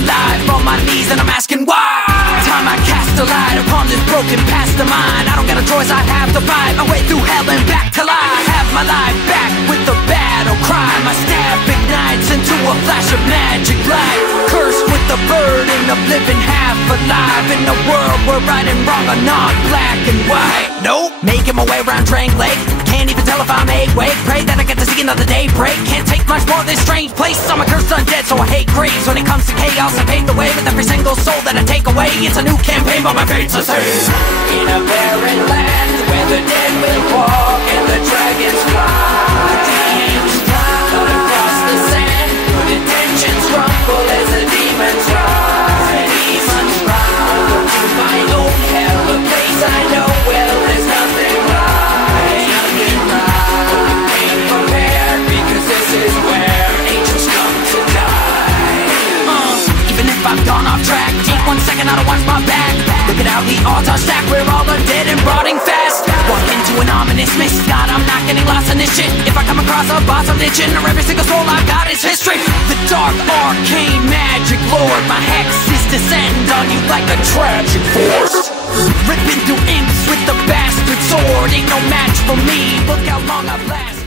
alive, on my knees and I'm asking why. Time I cast a light upon this broken past of mine. I don't got a choice, I have to fight my way through hell and back to life. Have my life back with the battle cry. My stab ignites into a flash of magic light. Cursed with the burden of living half alive in a world where right and wrong are not black and white. Nope, making my way around Drang Lake. Can't even tell if I'm awake. Pray that I get to see another day break. Can't take much more of this strange place. I'm a cursed undead, so I hate graves. When it comes to chaos, I pave the way with every single soul that I take away. It's a new campaign, but my fate's the same. In a barren land where the dead will walk and the dragons fly. Cut across the sand, where the tensions rumble as the demons rise. Demons rise. Go to my own hell, a place I know well. There's nothing right. Nothing right. Be prepared, because this is where angels come to die. Even if I've gone off track, take 1 second, I don't watch my back. Look at how the odds are stacked, we're all undead and rotting fast. Walk into an ominous mist, God, I'm not getting lost in this shit. If I come across a boss, I'm ditching, or every single soul I've got is history. The dark arcane magic lord, my hexes descend on you like a tragic force. Ripping through imps with the bastard sword, ain't no match for me, look how long I've lasted.